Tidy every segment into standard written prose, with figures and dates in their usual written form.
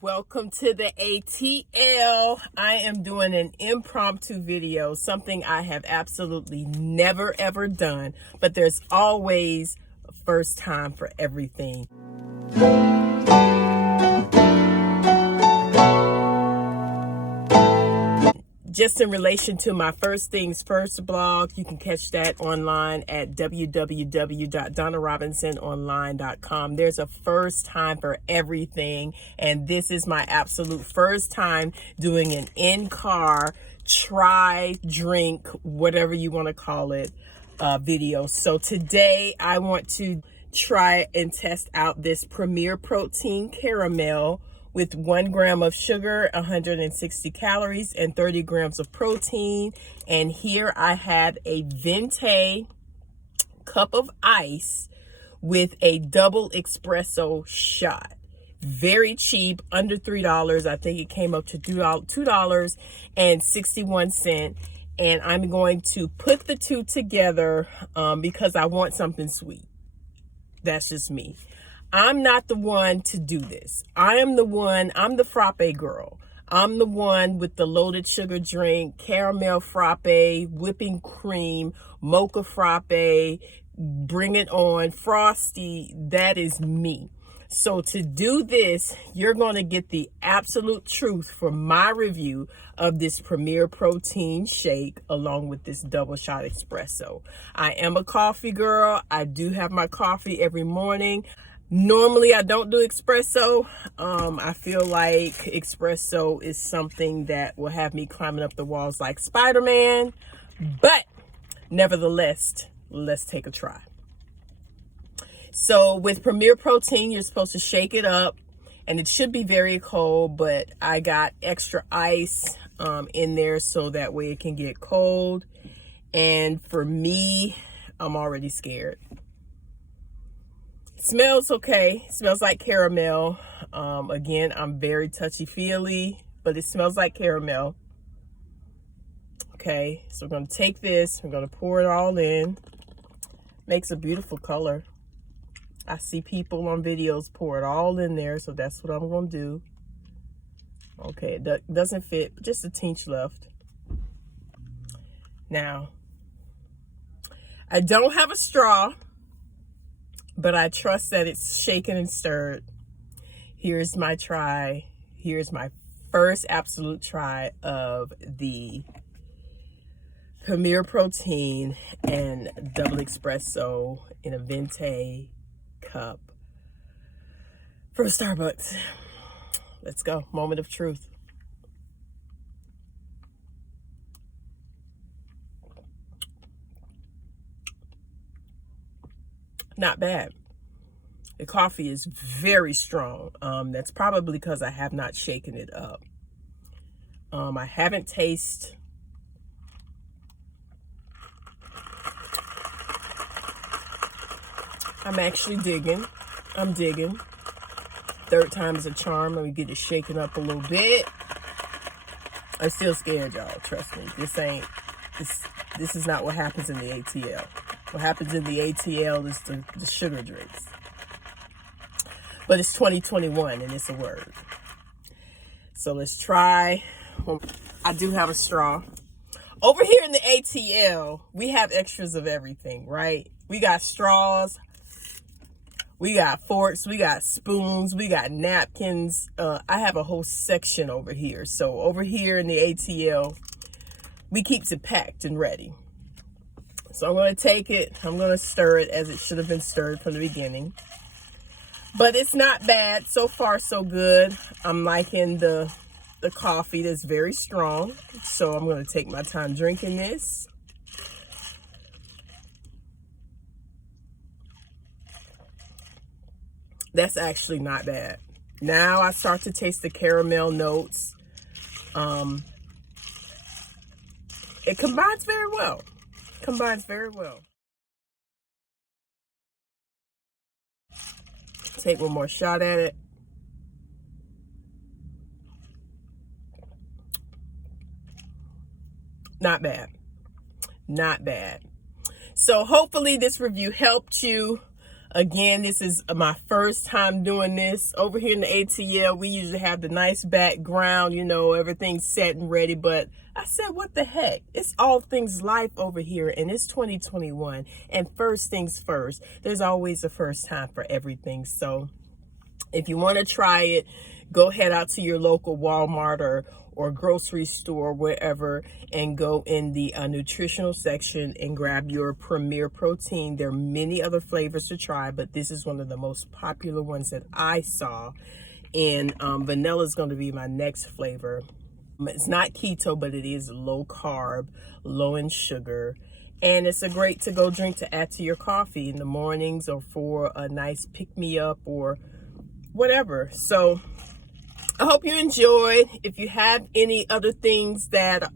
Welcome to the ATL. I am doing an impromptu video, something I have absolutely never ever done, but there's always a first time for everything. Just in relation to my First Things First blog, you can catch that online at www.donnarobinson.online.com. There's a first time for everything, and this is my absolute first time doing an in-car try, drink, whatever you want to call it, video. So today I want to try and test out this Premier Protein Caramel with 1 gram of sugar, 160 calories, and 30 grams of protein. And here I have a Venti cup of ice with a double espresso shot. Very cheap, under $3. I think it came up to $2.61. And I'm going to put the two together because I want something sweet. That's just me. I'm not the one to do this. I'm the frappe girl. I'm the one with the loaded sugar drink, caramel frappe, whipping cream, mocha frappe, bring it on, frosty. That is me. So to do this, you're going to get the absolute truth from my review of this Premier Protein shake along with this double shot espresso. I am a coffee girl. I do have my coffee every morning. Normally, I don't do espresso. I feel like espresso is something that will have me climbing up the walls like Spider-Man. But nevertheless, let's take a try. So with Premier Protein, you're supposed to shake it up. And it should be very cold, but I got extra ice in there so that way it can get cold. And for me, I'm already scared. Smells okay. Smells like caramel. Again, I'm very touchy-feely, but it smells like caramel. Okay, so we're going to take this. We're going to pour it all in. Makes a beautiful color. I see people on videos pour it all in there, so that's what I'm going to do. Okay, it doesn't fit, but just a tinge left. Now, I don't have a straw, but I trust that it's shaken and stirred. Here's my try. Here's my first absolute try of the Premier Protein and double espresso in a Venti cup from Starbucks. Let's go. Moment of truth. Not bad. The coffee is very strong. That's probably because I have not shaken it up. I haven't tasted. I'm actually digging. I'm digging. Third time is a charm. Let me get it shaken up a little bit. I'm still scared, y'all. Trust me. This is not what happens in the ATL. What happens in the ATL is the sugar drinks. But it's 2021 and it's a word. So let's try. I do have a straw. Over here in the ATL, we have extras of everything, right? We got straws. We got forks. We got spoons. We got napkins. I have a whole section over here. So over here in the ATL, we keep it packed and ready. So I'm going to take it. I'm going to stir it as it should have been stirred from the beginning. But it's not bad. So far, so good. I'm liking the coffee that's very strong. So I'm going to take my time drinking this. That's actually not bad. Now I start to taste the caramel notes. It combines very well. Combines very well. Take one more shot at it. Not bad. Not bad. So hopefully this review helped you. Again, this is my first time doing this. Over here in the ATL, we usually have the nice background, you know, everything's set and ready. But I said, what the heck? It's all things life over here, and it's 2021. And first things first, there's always a first time for everything. So if you want to try it, go head out to your local Walmart or grocery store, wherever, and go in the nutritional section and grab your Premier Protein. There are many other flavors to try, but this is one of the most popular ones that I saw. And vanilla is going to be my next flavor. It's not keto, but it is low carb, low in sugar. And it's a great to-go drink to add to your coffee in the mornings or for a nice pick-me-up or whatever. So I hope you enjoyed. If you have any other things that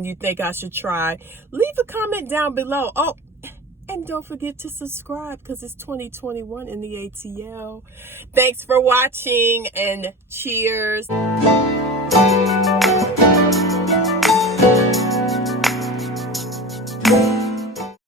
you think I should try, leave a comment down below. Oh, and don't forget to subscribe because it's 2021 in the ATL. Thanks for watching and cheers.